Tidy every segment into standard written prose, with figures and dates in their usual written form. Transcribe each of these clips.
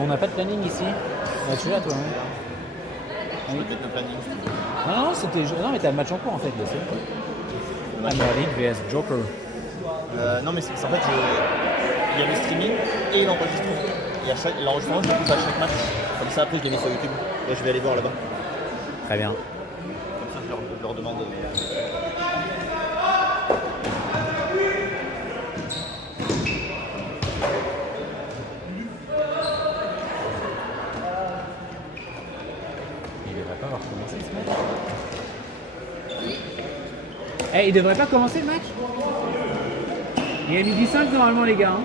On n'a pas de planning ici. Tu l'as toi, hein? Je peux peut-être un planning. Non, non, mais t'as le match en cours en fait. Là, Hammer League vs Joker. Non, mais en fait, il y a le streaming et l'enregistrement. Et l'enregistrement, je l'écoute à chaque match. Comme ça, après, je les mets sur YouTube. Là, je vais aller voir là-bas. Très bien. Comme ça, je leur demande. Il devrait pas avoir commencé ce match. Il devrait pas commencer le match. Il est à midi 5 normalement les gars. Hein.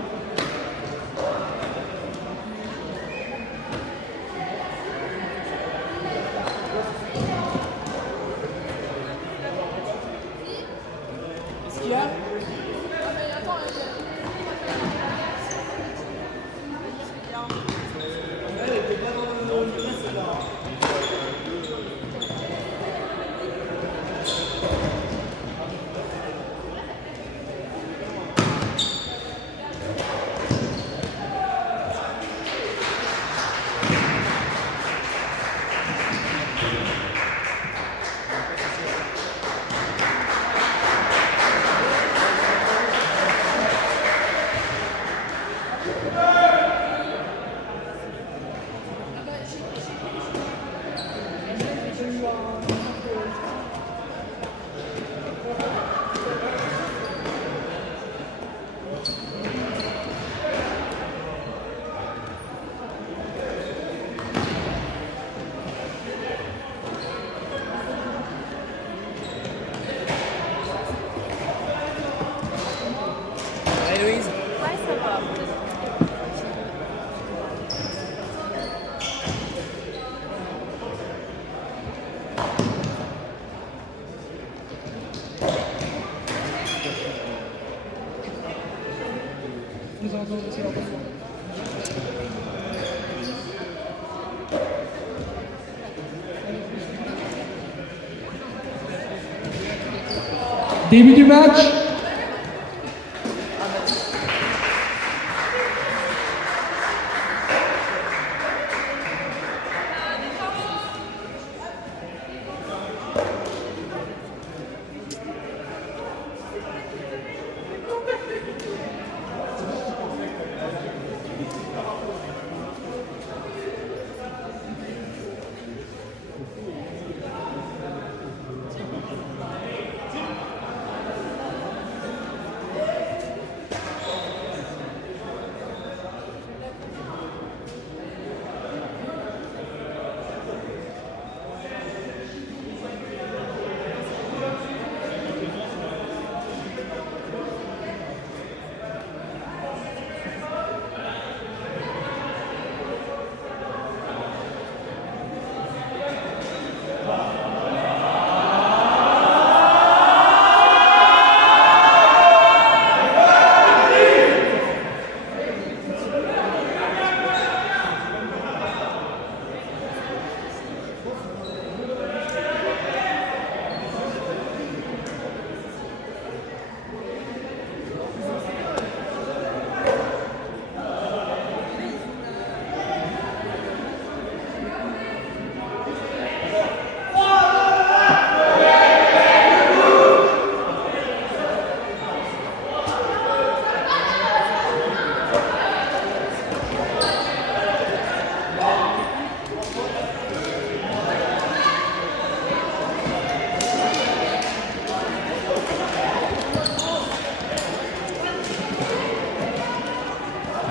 Qu'est-ce qu'il y a? Louise? Ouais, ça va. Début du match.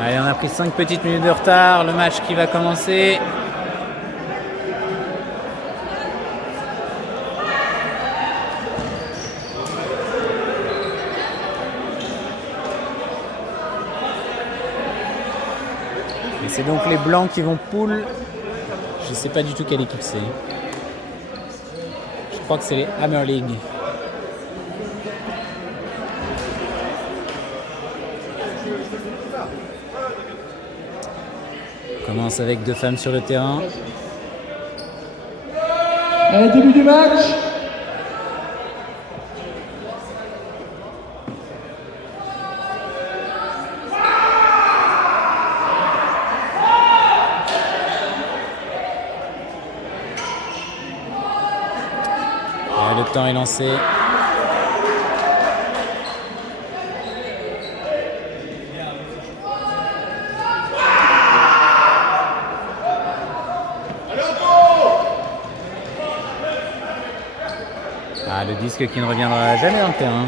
Allez, on a pris 5 petites minutes de retard. Le match qui va commencer. Et c'est donc les blancs qui vont pool. Je ne sais pas du tout quelle équipe c'est. Je crois que c'est les Hammer League. On commence avec 2 femmes sur le terrain. Début du match. de temps est lancé. Ah, le disque qui ne reviendra jamais dans le terrain.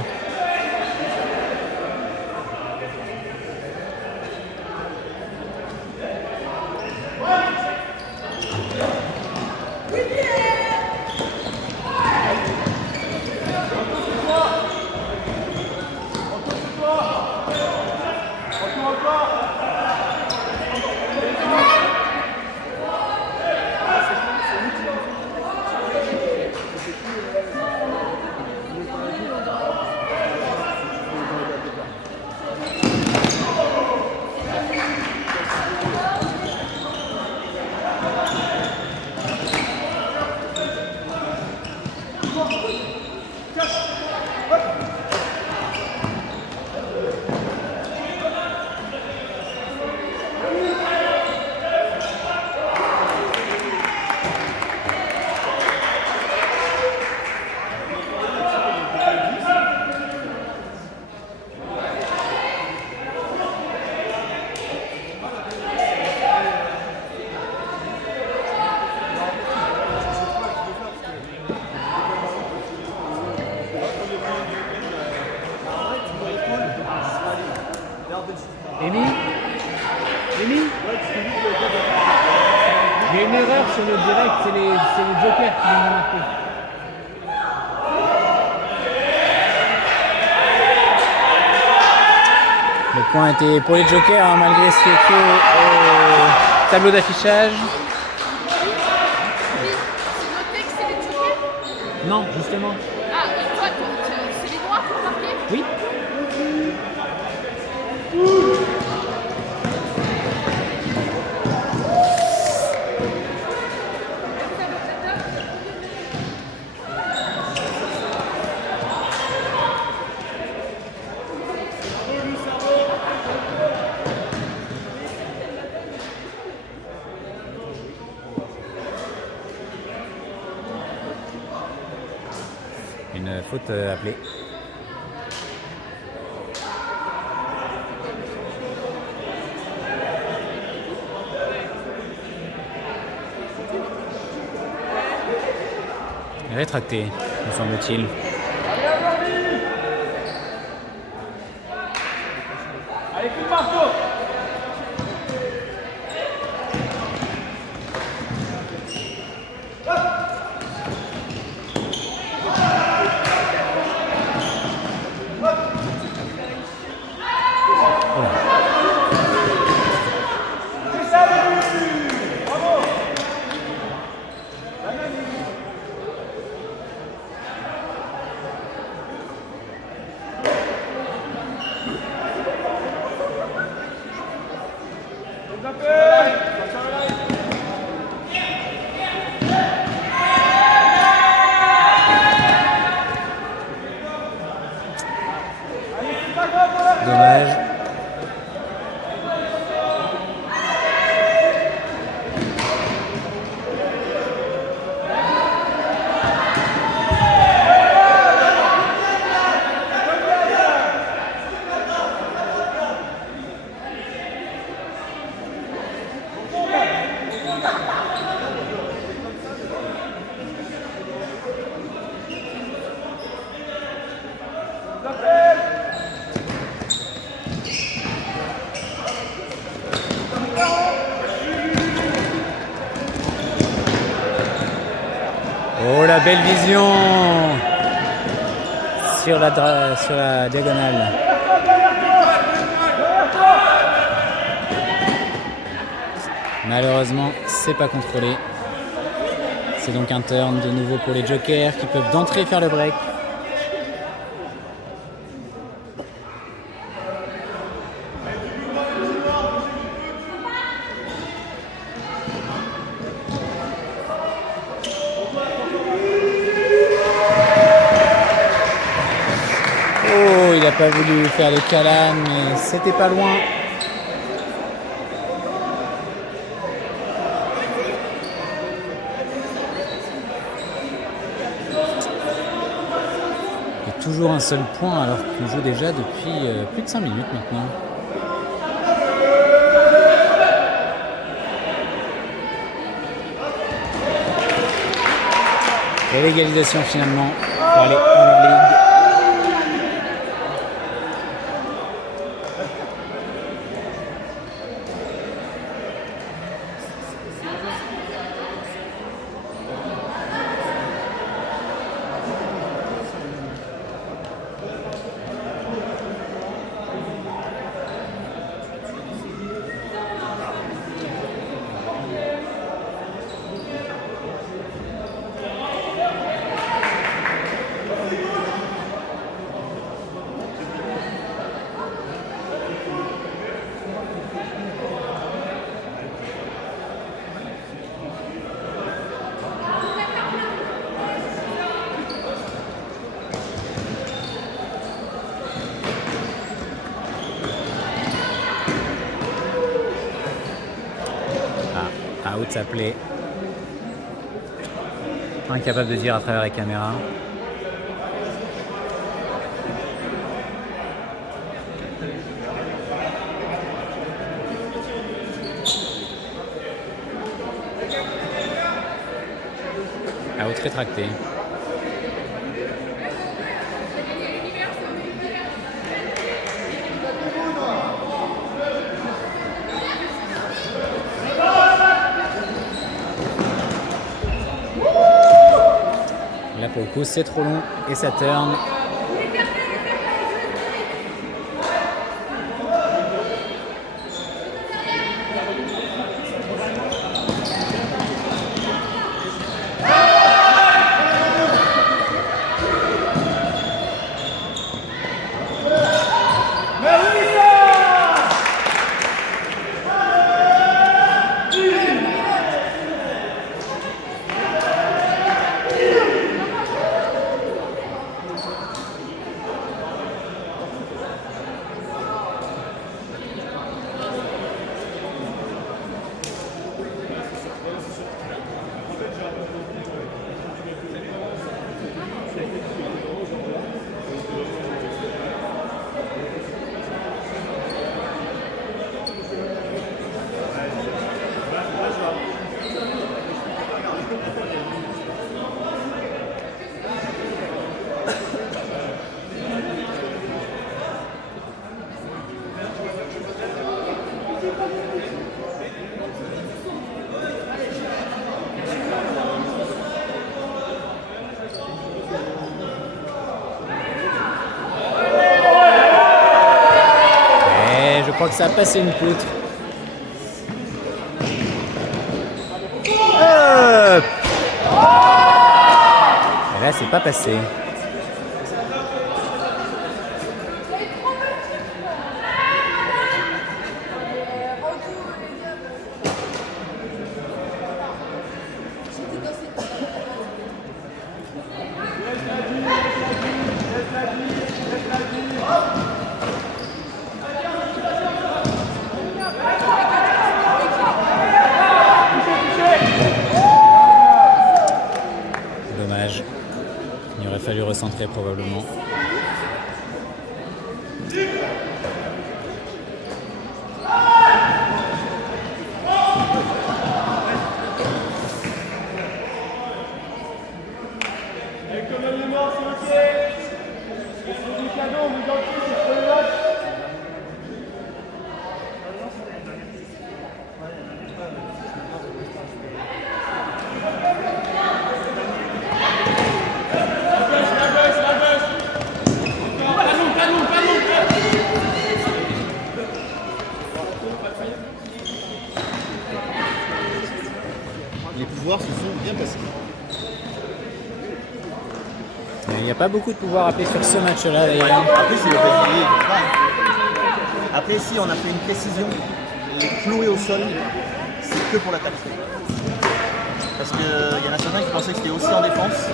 Amy Amy Il y a une erreur sur le direct, c'est les jokers qui viennent de marquer. Le point était pour les jokers, hein, malgré ce qui est écrit au tableau d'affichage. C'est noté que c'est les jokers? Non, justement. Ah, et toi, c'est les noirs qui ont marqué? Oui. Une faute appelée. Rétracté, me semble-t-il. Allez, coup de marteau. Dommage. Oh, la belle vision sur la diagonale. Malheureusement, c'est pas contrôlé. C'est donc un turn de nouveau pour les jokers qui peuvent d'entrée faire le break. Oh, il n'a pas voulu faire le câlin, mais c'était pas loin. toujours un seul point alors qu'on joue déjà depuis plus de 5 minutes maintenant. Et l'égalisation finalement pour aller en Ligue. Out s'appelait. Incapable de dire à travers la caméra. Out rétracté. Là pour le coup c'est trop long et ça turn. Je crois que ça a passé une poutre. Et là, c'est pas passé. Dommage. Il aurait fallu recentrer probablement. Économiquement, c'est ok. On fait du cadeau, on vous identifie, c'est pour le match. Les pouvoirs se sont bien passés. Il n'y a pas beaucoup de pouvoir appelé sur ce match-là d'ailleurs. Après, c'est le palier. Après, si on a fait une précision, les clouer au sol, c'est que pour l'attaque. Parce qu'il y en a certains qui pensaient que c'était aussi en défense,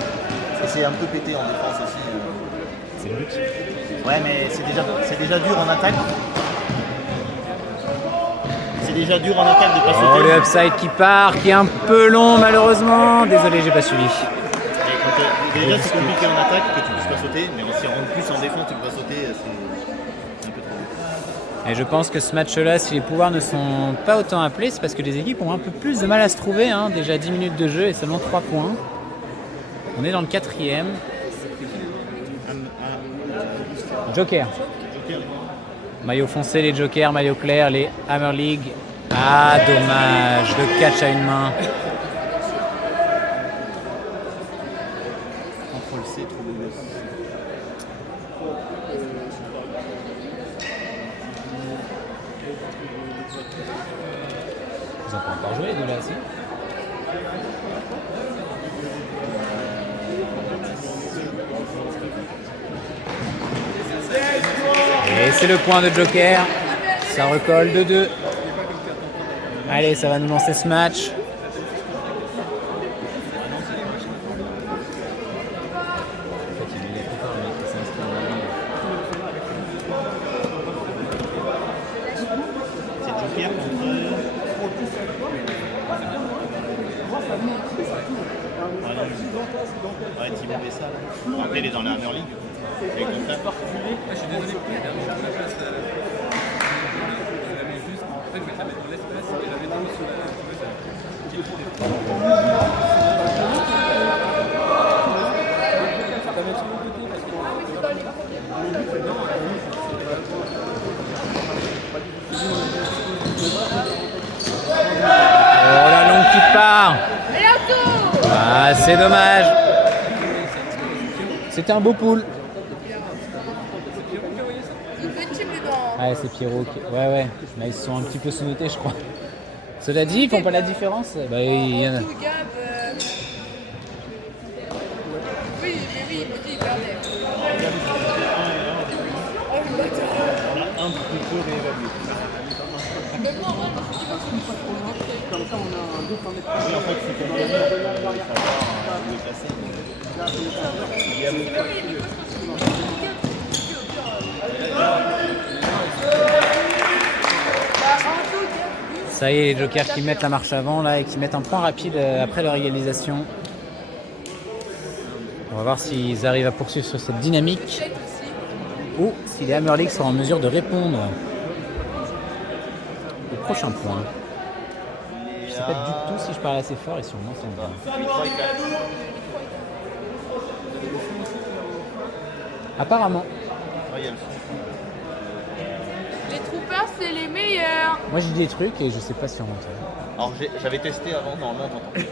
et c'est un peu pété en défense aussi. C'est le but. Ouais, mais c'est déjà dur en attaque. C'est déjà dur en attaque de pas Oh, sauter. le upside qui part, qui est un peu long malheureusement. Désolé, j'ai pas suivi. Déjà, c'est compliqué en attaque que tu puisses pas sauter, mais aussi en défense, tu peux pas sauter, c'est un peu trop. Et je pense que ce match-là, si les pouvoirs ne sont pas autant appelés, c'est parce que les équipes ont un peu plus de mal à se trouver. Hein. Déjà 10 minutes de jeu et seulement 3 points. On est dans le 4e. Joker. Maillot foncé, les jokers, maillot clair, les Hammer League. Ah, dommage, le catch à une main. Contrôle C, trop beau. Ils ont pas encore joué, les deux là, si. Et c'est le point de Joker. Ça recolle 2-2. Allez, ça va nous lancer ce match. C'est Joker contre. Ouais, Thibaut Bessa là. Après, il est dans la Hammer League. Avec le tap. Je suis désolé pour la place. J'avais juste. En fait, je vais la mettre dans l'espace et j'avais tout sur la. Oh la longue qui part. Ah, c'est dommage. C'était un beau pool. Ouais, c'est Pierrot. Ouais. Mais ils se sont un petit peu sous-notés, je crois. Cela dit, ils font pas la différence. Bah, il y en a. Oui, mais oui, il me dit, il perdait. Oh, le bâtard. On a un petit peu réévalué. Mais moi, en vrai, je me suis dit, parce que je suis trop marqué. Comme ça, on a un doute en état. Oui, en fait, c'est comme savoir où est placé. Il y a Ça y est, les jokers qui mettent la marche avant là et qui mettent un point rapide après leur égalisation. On va voir s'ils arrivent à poursuivre sur cette dynamique ou si les Hammer League sont en mesure de répondre au prochain point. Je sais pas du tout si je parle assez fort et si on m'entend bien. 3 et 4. Apparemment. Ouais, il y a le son. Les troopers, c'est les meilleurs. Moi j'ai dit des trucs et je sais pas si on m'entend. Alors j'avais testé avant, normalement on t'entend.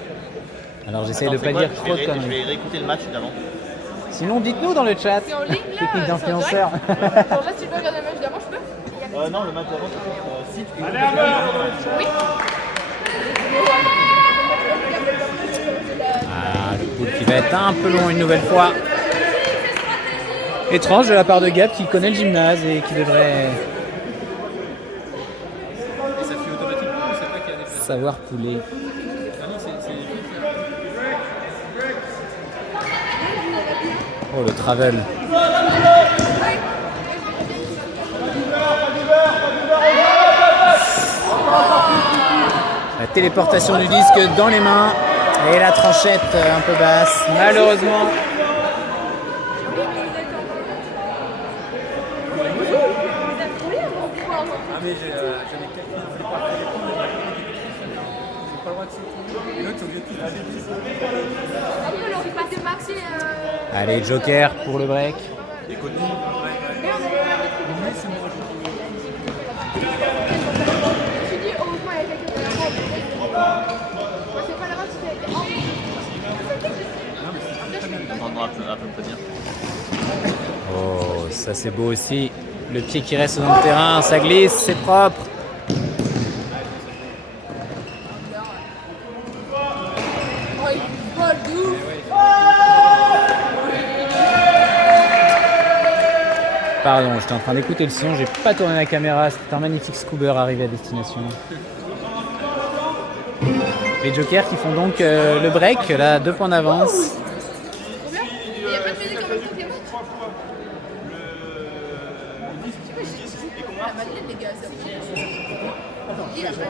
Alors j'essaie de Attends, pas c'est dire quoi, trop de je conneries. vais réécouter le match d'avant. Sinon dites-nous dans le chat. C'est en ligne là. Technique c'est en d'influenceur. direct. Genre là, si je veux regarder le match d'avant, je peux. Non, le match d'avant, c'est sur site. Oui. Ah, le coup qui va être un peu long une nouvelle fois. Étrange de la part de Gab qui connaît le gymnase et qui devrait Et ça fait automatiquement, on sait pas qu'il y a des places. savoir pouler. Ah non, c'est. Oh le travel. La téléportation du disque dans les mains et la tranchette un peu basse. Malheureusement. Ah, mais j'avais quelqu'un qui voulait pas faire les points, mais j'ai pas le droit de sauter. Et l'autre, c'est obligé de tout faire. Après, on aurait pas démarqué. Allez, Joker pour le break. Je me suis dit, heureusement, il y a quelqu'un qui a la moi, c'est pas la main qui a été. On entendra à peu près bien. Oh, ça c'est beau aussi. Le pied qui reste dans le terrain, ça glisse, c'est propre. Oh, il vole de ouf. Pardon, j'étais en train d'écouter le son, j'ai pas tourné la caméra, c'était un magnifique scuber arrivé à destination. Les jokers qui font donc le break, là 2 points d'avance. Trop bien. Et il n'y a pas de musique en même temps qu'il y a match. La Madeleine, les gars, ça il a pas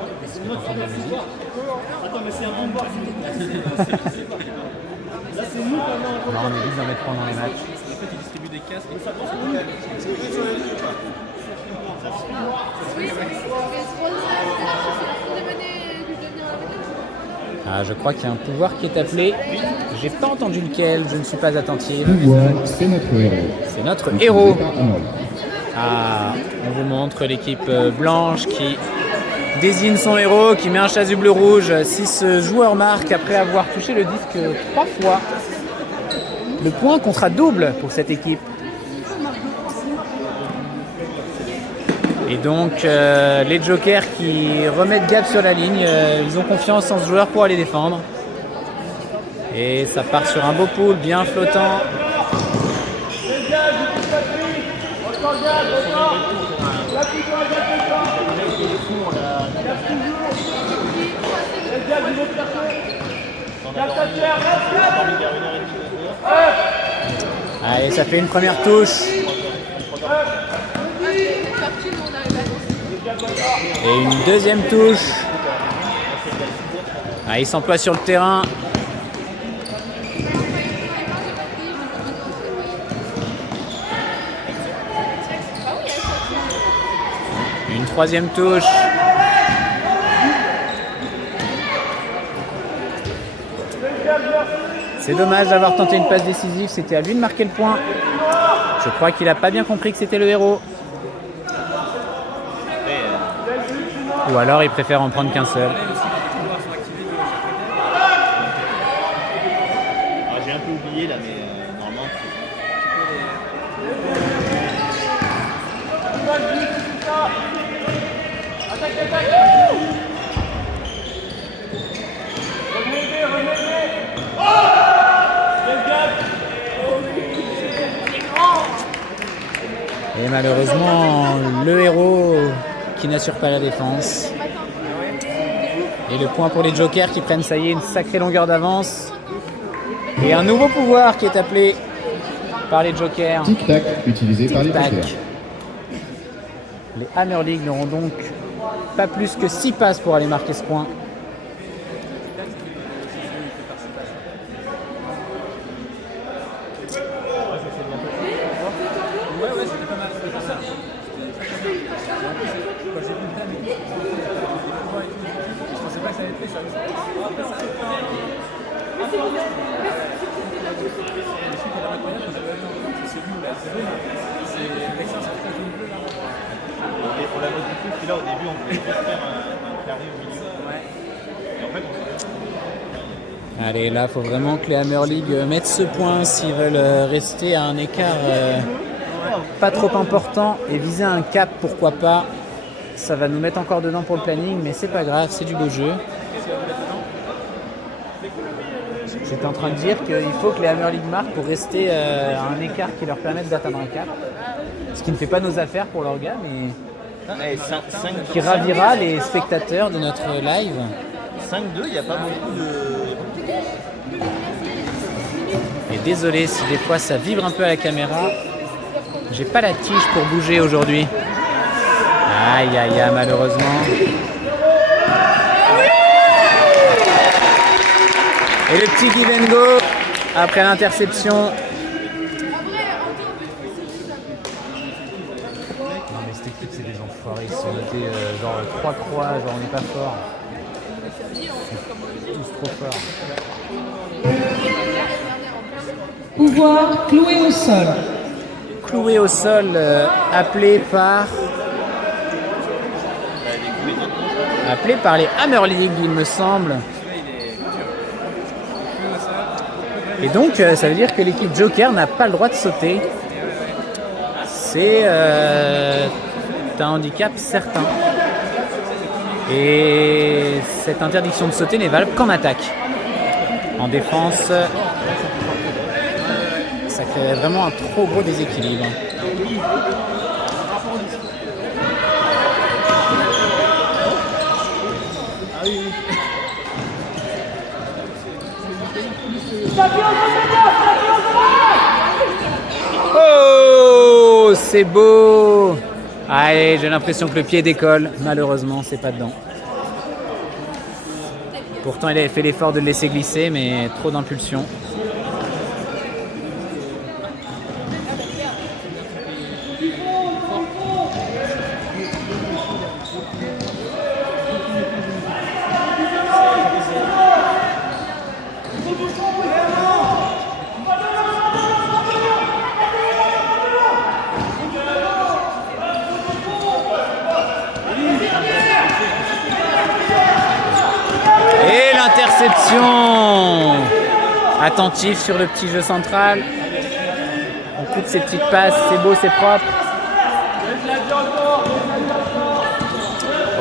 de musique. Attends, mais c'est un bon bar. Là, c'est nous quand même. Alors on évite d'en mettre pendant les matchs. En fait, ils distribuent des les casques. Oui, mais c'est pour ça, c'est la mené que je donne à la Ah, je crois qu'il y a un pouvoir qui est appelé. J'ai pas entendu lequel, je ne suis pas attentif. Pouvoir, c'est notre héros. C'est notre héros. Par Arnold. Ah, on vous montre l'équipe blanche qui désigne son héros, qui met un chasuble rouge. Si ce joueur marque après avoir touché le disque 3 fois, le point comptera double pour cette équipe. Et donc les jokers qui remettent Gab sur la ligne, ils ont confiance en ce joueur pour aller défendre. Et ça part sur un beau pool bien flottant. Allez, ça fait une première touche. Et une deuxième touche. Ah, il s'emploie sur le terrain. Une troisième touche. C'est dommage d'avoir tenté une passe décisive, c'était à lui de marquer le point. Je crois qu'il n'a pas bien compris que c'était le héros. Ou alors il préfère en prendre qu'un seul. J'ai un peu oublié là, mais normalement. Et malheureusement, le héros qui n'assure pas la défense. Et le point pour les jokers qui prennent, ça y est, une sacrée longueur d'avance. Et un nouveau pouvoir qui est appelé par les jokers. Tic-tac, utilisé par les Tic-tac. jokers. Les Hammer League n'auront donc pas plus que 6 passes pour aller marquer ce point. On l'a modifié, puis là au début on voulait juste faire un carré au milieu. Et en fait on s'est Allez, là, il faut vraiment que les Hammer League mettent ce point s'ils veulent rester à un écart pas trop important et viser un cap, pourquoi pas. Ça va nous mettre encore dedans pour le planning, mais c'est pas grave, c'est du beau jeu. J'étais en train de dire qu'il faut que les Hammer League marquent pour rester à un écart qui leur permette d'atteindre un cap. Ce qui ne fait pas nos affaires pour leur gars, mais qui ravira les spectateurs de notre live. 5-2, il n'y a pas beaucoup de. Et désolé si des fois ça vibre un peu à la caméra. J'ai pas la tige pour bouger aujourd'hui. Aïe aïe aïe, malheureusement. Et le petit give and go après l'interception. Non mais cette équipe c'est des enfoirés, ils sont notés genre 3 croix, genre on n'est pas fort. Ils sont tous trop forts. Pouvoir cloué au sol. Cloué au sol, appelé par les Hammer League, il me semble. Et donc, ça veut dire que l'équipe Joker n'a pas le droit de sauter. C'est un handicap certain. Et cette interdiction de sauter n'est valable qu'en attaque. En défense, ça crée vraiment un trop gros déséquilibre. Oh, c'est beau! Allez, j'ai l'impression que le pied décolle. Malheureusement, c'est pas dedans. Pourtant, il avait fait l'effort de le laisser glisser, mais trop d'impulsion. interception. Attentif sur le petit jeu central. On coupe ces petites passes, c'est beau, c'est propre.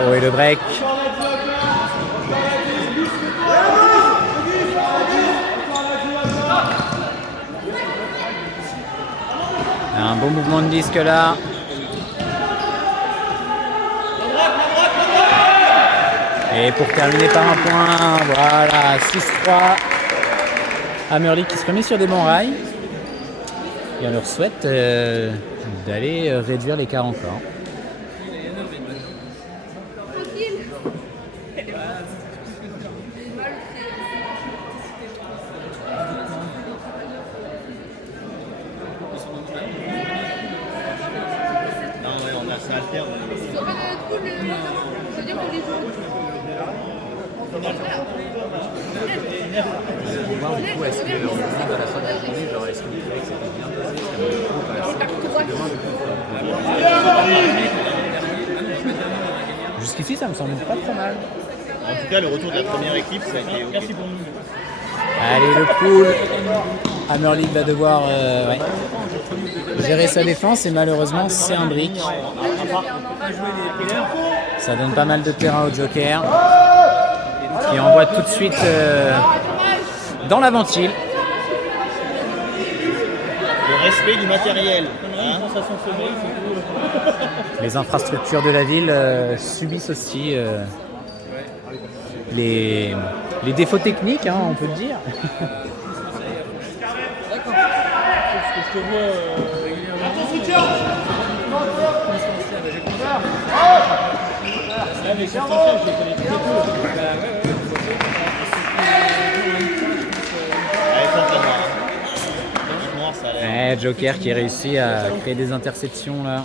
Oh, et le break. Un bon mouvement de disque là. Et pour terminer par un point, voilà, 6-3. Hammer League qui se remet sur des bons rails. Et on leur souhaite d'aller réduire l'écart encore. Non, ouais, on a ça à faire. Sur pas de poule, c'est-à-dire qu'on les joue. Voir du coup, est-ce que on demande à la fin de la journée, genre est-ce que vous trouvez que c'était bien dosé, est-ce que le coup, Jusqu'ici, ça me semble pas trop mal. En tout cas, le retour de la première équipe, ça a été ok. Merci pour nous. Allez, le pool. Hammer League va devoir gérer sa défense et malheureusement, c'est un brick. Ça donne pas mal de terrain au Joker. Qui envoie tout de suite dans la ventile. Le respect du matériel. Hein. Les infrastructures de la ville subissent aussi les défauts techniques, hein, on peut le dire. Joker qui réussit à créer des interceptions là.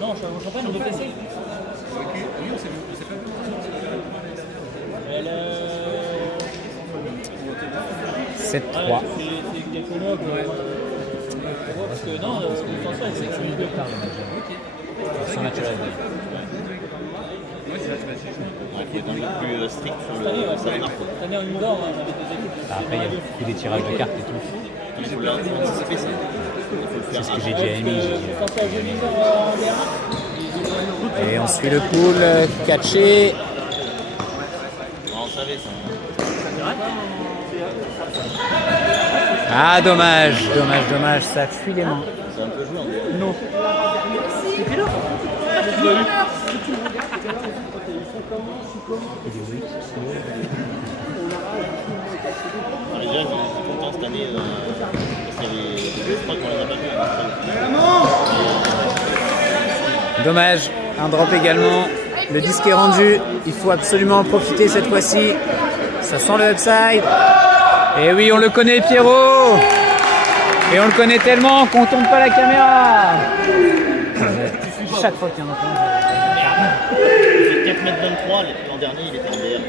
Non, je suis en train de me déplacer. Ok, oui, on s'est pas vu. 7-3. C'est Gakolog. Parce que non, François, elle sait que c'est une deux parts. Sans naturel. Il faut être un peu plus strict sur le salaire. Cette année en indoor, on avait des équipes. Après, il y a beaucoup des tirages de cartes et tout. Il faut l'anticiper ça. C'est ce que j'ai dit à Amy. Et on suit le pool, catché. On savait ça. Ah, dommage, ça fuit les mains. C'est un peu joué en fait. Non. Déjà, je suis content cette année parce qu'il y avait des spots qu'on les a pas vus. Dommage, un drop également. Le disque est rendu, il faut absolument en profiter cette fois-ci. Ça sent le upside. Et oui, on le connaît, Pierrot. Et on le connaît tellement qu'on ne tourne pas la caméra. Chaque fois qu'il y en a un. 4m23, l'an dernier il était en DR2.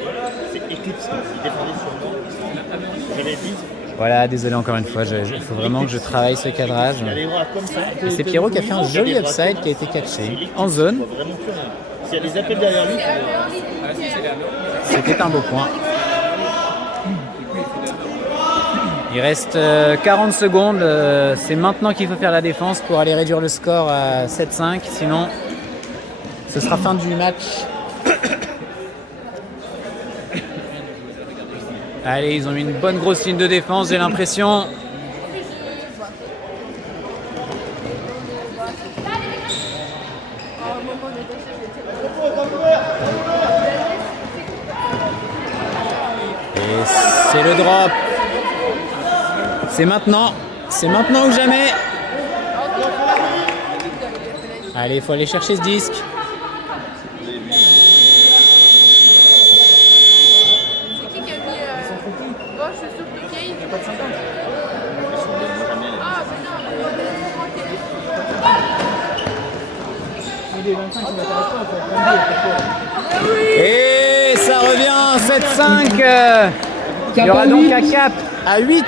C'est Eclipse, il défendait sur moi. J'avais dit. Voilà, désolé encore une fois, il faut vraiment que je travaille ce cadrage. Et c'est Pierrot qui a fait un joli upside qui a été catché en zone. S'il y a des appels derrière lui, c'était un beau point. Il reste 40 secondes, c'est maintenant qu'il faut faire la défense pour aller réduire le score à 7-5, sinon ce sera fin du match. Allez, ils ont mis une bonne grosse ligne de défense, j'ai l'impression. Et c'est le drop. C'est maintenant ou jamais. Allez, il faut aller chercher ce disque. C'est qui a mis Bosch sur le Kane? Ah, mais non, Et ça revient 7-5. Il y aura donc un cap à 8.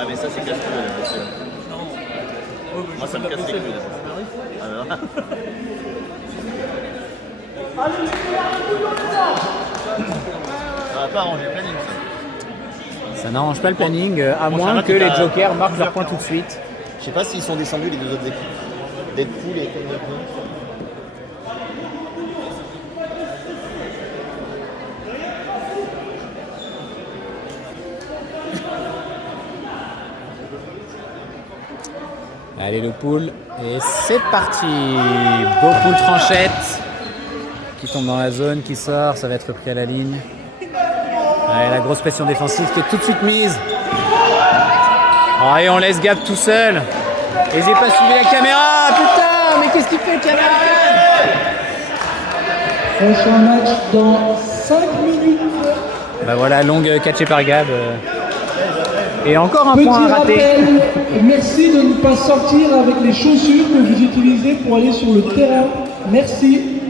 Ah mais ça c'est casse-cou. Moi, ça me casse les couilles. Alors. Ça va pas arranger le planning, ça. Ça n'arrange pas le planning, à Bon, moins Charlotte, que il les a jokers marquent leur point 12h40. tout de suite. Je sais pas s'ils sont descendus les deux autres équipes. Deadpool et Kanye. Allez le pool, et c'est parti. Beau pool tranchette qui tombe dans la zone, qui sort, ça va être repris à la ligne. Ouais, la grosse pression défensive qui est tout de suite mise. Oh, et on laisse Gab tout seul. Et j'ai pas suivi la caméra, putain, mais qu'est-ce qu'il fait le caméraman? Prochain match dans 5 minutes. Bah voilà, longue catchée par Gab. Et encore un Petit point raté. rappel, merci de ne pas sortir avec les chaussures que vous utilisez pour aller sur le terrain. Merci.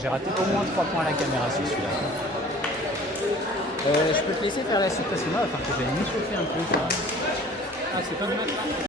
J'ai raté au moins 3 points à la caméra sur celui-là. Je peux te laisser faire la suite parce que moi, il va falloir que j'aille m'échauffer un peu. Ah, c'est pas de match.